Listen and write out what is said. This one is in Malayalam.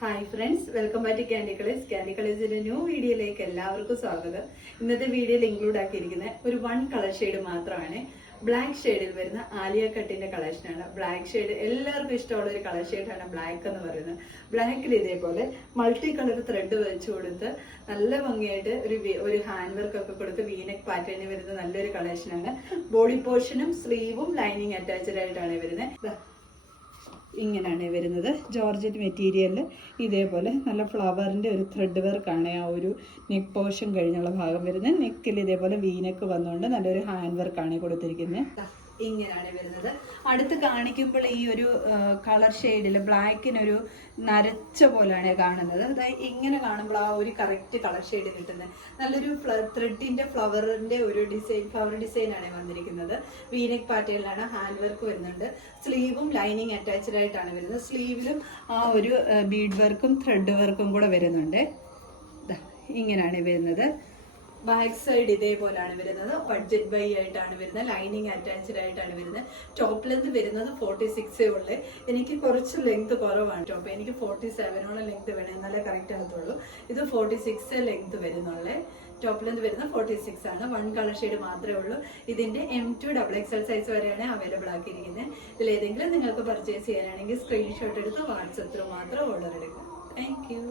Hi friends, welcome back to Candy Colours. Candy കളേഴ്സിന്റെ ന്യൂ വീഡിയോയിലേക്ക് എല്ലാവർക്കും സ്വാഗതം. ഇന്നത്തെ വീഡിയോയിൽ ഇൻക്ലൂഡ് ആക്കിയിരിക്കുന്ന ഒരു കളർ ഷെയ്ഡ് മാത്രമാണ്. ബ്ലാക്ക് ഷെയ്ഡിൽ വരുന്ന ആലിയ കട്ടിന്റെ കളക്ഷനാണ്. ബ്ലാക്ക് ഷെയ്ഡ് എല്ലാവർക്കും ഇഷ്ടമുള്ള ഒരു കളർ ഷെയ്ഡാണ് ബ്ലാക്ക് എന്ന് പറയുന്നത്. ബ്ലാക്കിൽ ഇതേപോലെ മൾട്ടി കളർ ത്രെഡ് വെച്ച് കൊടുത്ത് നല്ല ഭംഗിയായിട്ട് ഒരു ഹാൻഡ് വർക്ക് ഒക്കെ കൊടുത്ത് വീനെക്ക് പാറ്റേണിൽ വരുന്ന നല്ലൊരു കളക്ഷനാണ്. ബോഡി പോർഷനും സ്ലീവും ലൈനിങ് അറ്റാച്ച്ഡ് ആയിട്ടാണ് വരുന്നത്. ഇങ്ങനെയാണ് വരുന്നത്. ജോർജറ്റ് മെറ്റീരിയലിൽ ഇതേപോലെ നല്ല ഫ്ലവറിൻ്റെ ഒരു ത്രെഡ് വർക്കാണ് ആ ഒരു നെക്ക് പോർഷൻ കഴിഞ്ഞുള്ള ഭാഗം വരുന്നത്. നെക്കിൽ ഇതേപോലെ വീനെക്ക് വന്നുകൊണ്ട് നല്ലൊരു ഹാൻഡ് വർക്കാണ് കൊടുത്തിരിക്കുന്നത്. ഇങ്ങനെയാണ് വരുന്നത്. അടുത്ത് കാണിക്കുമ്പോൾ ഈ ഒരു കളർ ഷെയ്ഡിൽ ബ്ലാക്കിനൊരു നരച്ച പോലെയാണ് കാണുന്നത്. അതായത് ഇങ്ങനെ കാണുമ്പോൾ ആ ഒരു കറക്റ്റ് കളർ ഷെയ്ഡ് കിട്ടുന്നത്. നല്ലൊരു ത്രെഡിന്റെ ഫ്ലവറിന്റെ ഒരു ഫ്ലവർ ഡിസൈനാണ് വന്നിരിക്കുന്നത്. വീനെക്ക് പാറ്റേണിലാണ് ഹാൻഡ് വർക്ക് വരുന്നുണ്ട്. സ്ലീവും ലൈനിങ് അറ്റാച്ച്ഡ് ആയിട്ടാണ് വരുന്നത്. സ്ലീവിലും ആ ഒരു ബീഡ് വർക്കും ത്രെഡ് വർക്കും കൂടെ വരുന്നുണ്ട്. ഇങ്ങനെയാണ് വരുന്നത്. ബാക്ക് സൈഡ് ഇതേപോലെയാണ് വരുന്നത്. ബഡ്ജറ്റ് ബൈ ആയിട്ടാണ് വരുന്നത്. ലൈനിങ് അറ്റാച്ച്ഡ് ആയിട്ടാണ് വരുന്നത്. ടോപ്പ് ലെന്ത് വരുന്നത് 46 ഉള്ളു. എനിക്ക് കുറച്ച് ലെങ്ത് കുറവാണ്. ടോപ്പ് എനിക്ക് 47 ലെങ്ത് വേണം, എന്നാലേ കറക്റ്റ് ആകത്തുള്ളൂ. ഇത് 46 ലെങ്ത് വരുന്നുള്ളേ. ടോപ്പ് ലെന്ത് വരുന്നത് 46 ആണ്. കളർ ഷെയ്ഡ് മാത്രമേ ഉള്ളൂ. ഇതിന്റെ M2 XXL സൈസ് വരെയാണ് അവൈലബിൾ ആക്കിയിരിക്കുന്നത്. ഇതിൽ ഏതെങ്കിലും നിങ്ങൾക്ക് പർച്ചേസ് ചെയ്യാനാണെങ്കിൽ സ്ക്രീൻഷോട്ട് എടുത്ത് വാട്സപ്പ് ത്രൂ മാത്രം ഓർഡർ എടുക്കും. Thank you.